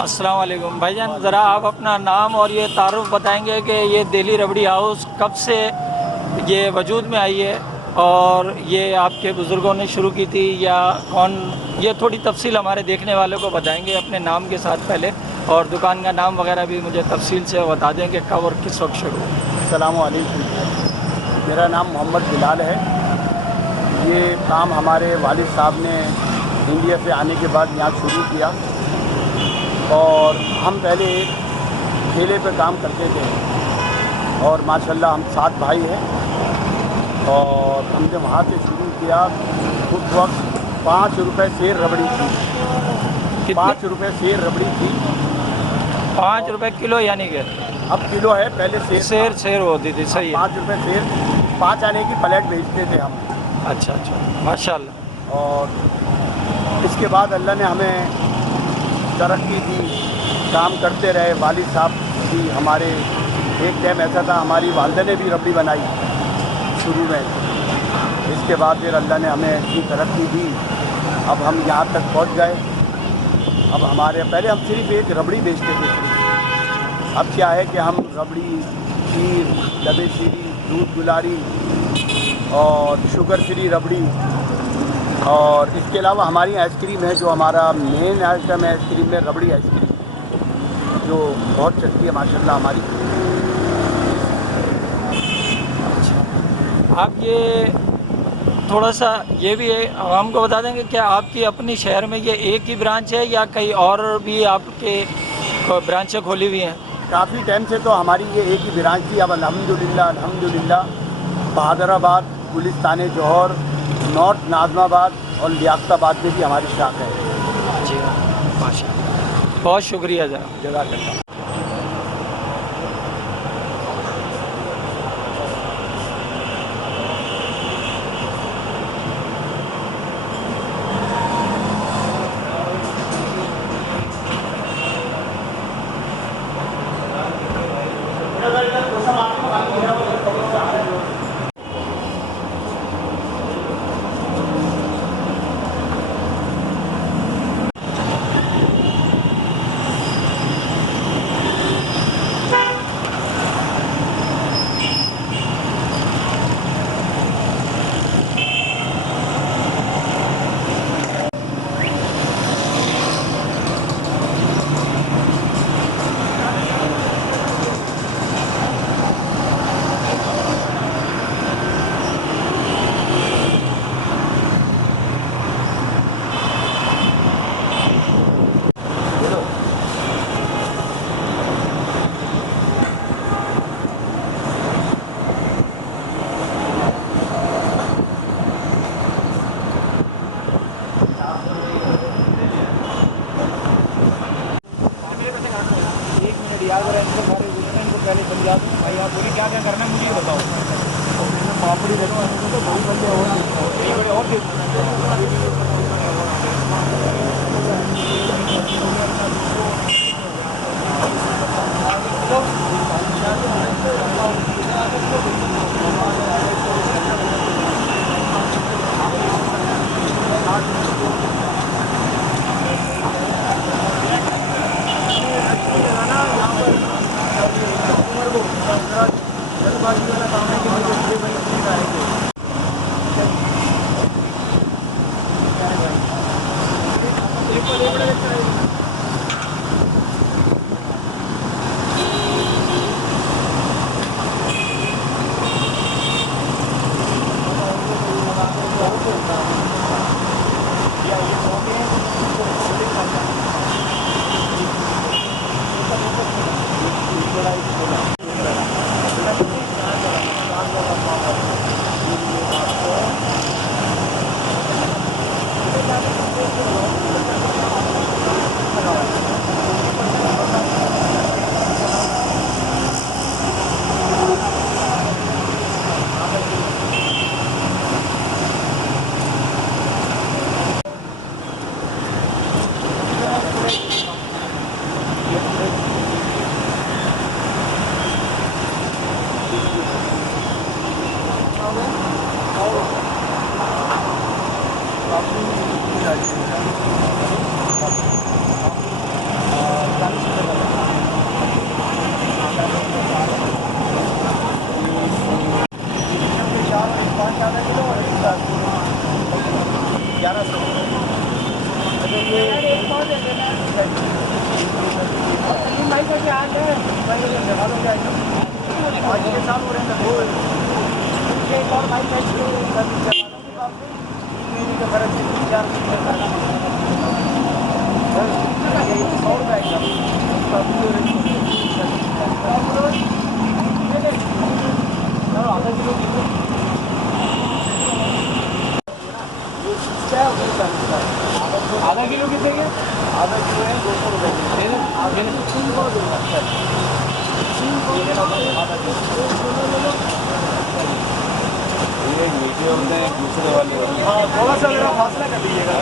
अस्सलाम वालेकुम भाईजान, ज़रा आप अपना नाम और ये तारुफ बताएंगे कि ये दिल्ली रबड़ी हाउस कब से ये वजूद में आई है और ये आपके बुज़ुर्गों ने शुरू की थी या कौन, ये थोड़ी तफसील हमारे देखने वालों को बताएंगे अपने नाम के साथ पहले, और दुकान का नाम वगैरह भी मुझे तफसील से बता दें कि कब और किस वक्त शुरू। अस्सलाम वालेकुम, मेरा नाम मोहम्मद बिलाल है। ये काम हमारे वालिद साहब ने इंडिया से आने के बाद यहाँ शुरू किया और हम पहले एक ठेले पे काम करते थे और माशाल्लाह हम 7 भाई हैं और हमने वहाँ से शुरू किया। उस वक्त 5 रुपये सेर रबड़ी थी। 5 रुपये सेर रबड़ी थी। 5 रुपये किलो यानी कि अब किलो है, पहले शेर होती थी। सही है। 5 रुपये सेर, 5 आने की प्लेट बेचते थे हम। अच्छा, माशाल्लाह। और इसके बाद अल्लाह ने हमें तरक्की दी, काम करते रहे। वालिद साहब भी हमारे, एक टाइम ऐसा था हमारी वालदा ने भी रबड़ी बनाई शुरू में। इसके बाद फिर अल्लाह ने हमें इतनी तरक्की दी, अब हम यहाँ तक पहुँच गए। अब हमारे पहले हम सिर्फ एक रबड़ी बेचते थे, अब क्या है कि हम रबड़ी, खीर, डबे शीरी, दूध गुलारी और शुगर फ्री रबड़ी, और इसके अलावा हमारी आइसक्रीम है जो हमारा मेन आइटम है आइसक्रीम में, रबड़ी आइसक्रीम जो बहुत चलती है माशाल्लाह हमारी। अच्छा, आप ये थोड़ा सा ये भी है, हमको बता देंगे क्या आपकी अपनी शहर में ये एक ही ब्रांच है या कहीं और भी आपके ब्रांचें खोली हुई हैं? काफ़ी टाइम से तो हमारी ये एक ही ब्रांच थी। अब अल्हम्दुलिल्लाह बहादुराबाद, गुलिस्तान जौहर, नॉर्थ नाज़माबाद और लियाकताबाद में भी हमारी शाख है। जी हाँ, माशाल्लाह, बहुत शुक्रिया जज़ाकल्लाह। इनको पहले समझा दूँ भाई, आप बोलिए क्या क्या करना है मुझे बताओ। पापड़ी रखी तो बड़ी बड़ी और जल्दबाजी वाला काम है कि मुझे भाई आएंगे। आज के साल हो रहे हैं एक और बाइक है का फर्क है 4 महीने का फर्क है 100 रुपये आधा किलो आधा किलो कितने के आधा किलो है 200 रुपये ये मीठे होते हैं दूसरे वाले हाँ थोड़ा सा मेरा फासला कर दीजिएगा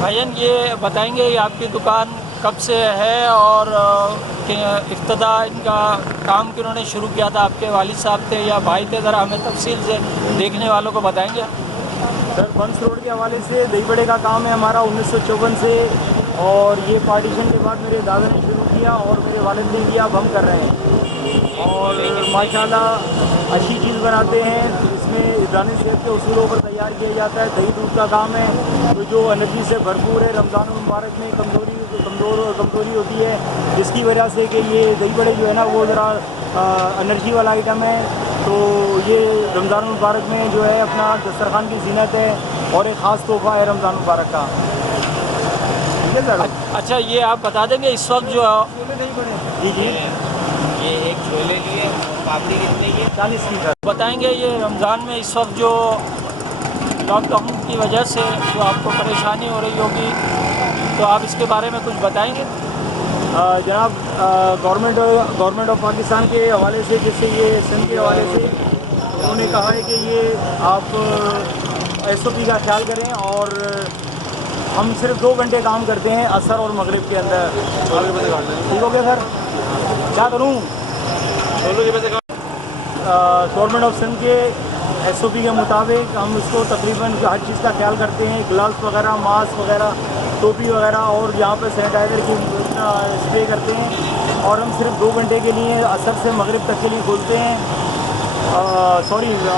भाईजान ये बताएंगे ये आपकी दुकान कब से है और इब्तिदा इनका काम किन्होंने शुरू किया था, आपके वालिद साहब थे या भाई थे? ज़रा हमें तफसील से देखने वालों को बताएंगे। सर बंस रोड के हवाले से दही बड़े का काम है हमारा 1954 से, और ये पार्टीशन के बाद मेरे दादा ने शुरू किया और मेरे वालिद ने किया, अब हम कर रहे हैं और माशाल्लाह अच्छी चीज़ बनाते हैं। इसमें इब्रानी सेहत के उसूलों पर तैयार किया जाता है। दही दूध का काम है तो जो एनर्जी से भरपूर है। रमज़ान मुबारक में कमज़ोरी होती है, जिसकी वजह से कि ये दही बड़े जो है ना वो ज़रा एनर्जी वाला आइटम है। तो ये रमज़ान मुबारक में जो है अपना दस्तरखान की ज़ीनत है और एक ख़ास तोहफ़ा है रमज़ान मुबारक का। ठीक है सर। अच्छा ये आप बता देंगे इस वक्त जो जी जी ये एक छोले लिए पापड़ी कितने की 40 की सर। बताएंगे ये रमज़ान में इस वक्त जो लॉकडाउन की वजह से जो आपको परेशानी हो रही होगी, तो आप इसके बारे में कुछ बताएंगे? जनाब गवर्नमेंट ऑफ पाकिस्तान के हवाले से, जैसे ये सिंध के हवाले से उन्होंने कहा है कि ये आप SOP का ख्याल करें और हम सिर्फ 2 घंटे काम करते हैं असर और मगरिब के अंदर। ठीक हो गया सर? क्या करूँ? गवर्नमेंट ऑफ सिंध के SOP के मुताबिक हम इसको तकरीबन हर चीज़ का ख्याल करते हैं, ग्लव्स वगैरह, मास्क वगैरह, टोपी वगैरह, और यहाँ पर सैनिटाइज़र की स्प्रे करते हैं। और हम सिर्फ 2 घंटे के लिए असर से मगरिब तक के लिए खोलते हैं,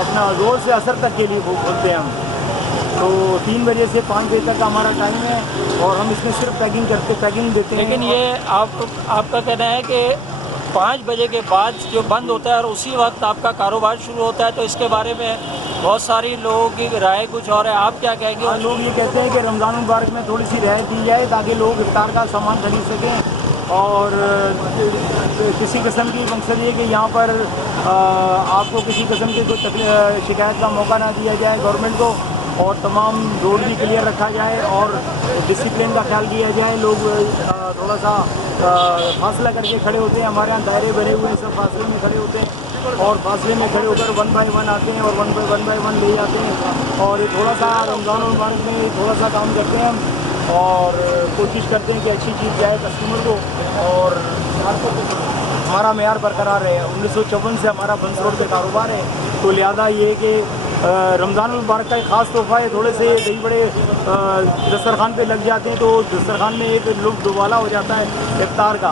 अपना ज़ोर से असर तक के लिए खोलते हैं हम। तो 3 बजे से 5 बजे तक का हमारा टाइम है और हम इसमें सिर्फ पैकिंग देते हैं। लेकिन ये आपका कहना है कि 5 बजे के बाद जो बंद होता है और उसी वक्त आपका कारोबार शुरू होता है, तो इसके बारे में बहुत सारी लोगों की राय कुछ और है, आप क्या कहेंगे? और लोग ये कहते हैं कि रमज़ान मुबारक में थोड़ी सी रियायत दी जाए ताकि लोग इफ्तार का सामान खरीद सकें, और किसी किस्म की मकसद ये कि यहाँ पर आपको किसी किस्म की कोई शिकायत का मौका ना दिया जाए गवर्नमेंट को, और तमाम रोड भी क्लियर रखा जाए और डिसिप्लिन का ख्याल किया जाए। लोग थोड़ा सा फासला करके खड़े होते हैं, हमारे यहाँ दायरे बने हुए हैं, सब फासले में खड़े होते हैं और फासले में खड़े होकर 1 बाय 1 आते हैं और 1 बाय 1 ले जाते हैं। और ये थोड़ा सा रमज़ान मुबारक में थोड़ा सा काम करते हैं हम और कोशिश करते हैं कि अच्छी चीज़ जाए कस्टमर को और हमारा मेयार बरकरार है। 1954 से हमारा बंस रोड पे कारोबार है, तो लिहाजा ये कि रमज़ान मुबारक का एक ख़ास तोहफ़ा है। थोड़े से दही बड़े दस्तरखान पे लग जाते हैं तो दस्तरखान में एक लुत्फ़ दुबाला हो जाता है इफ्तार का।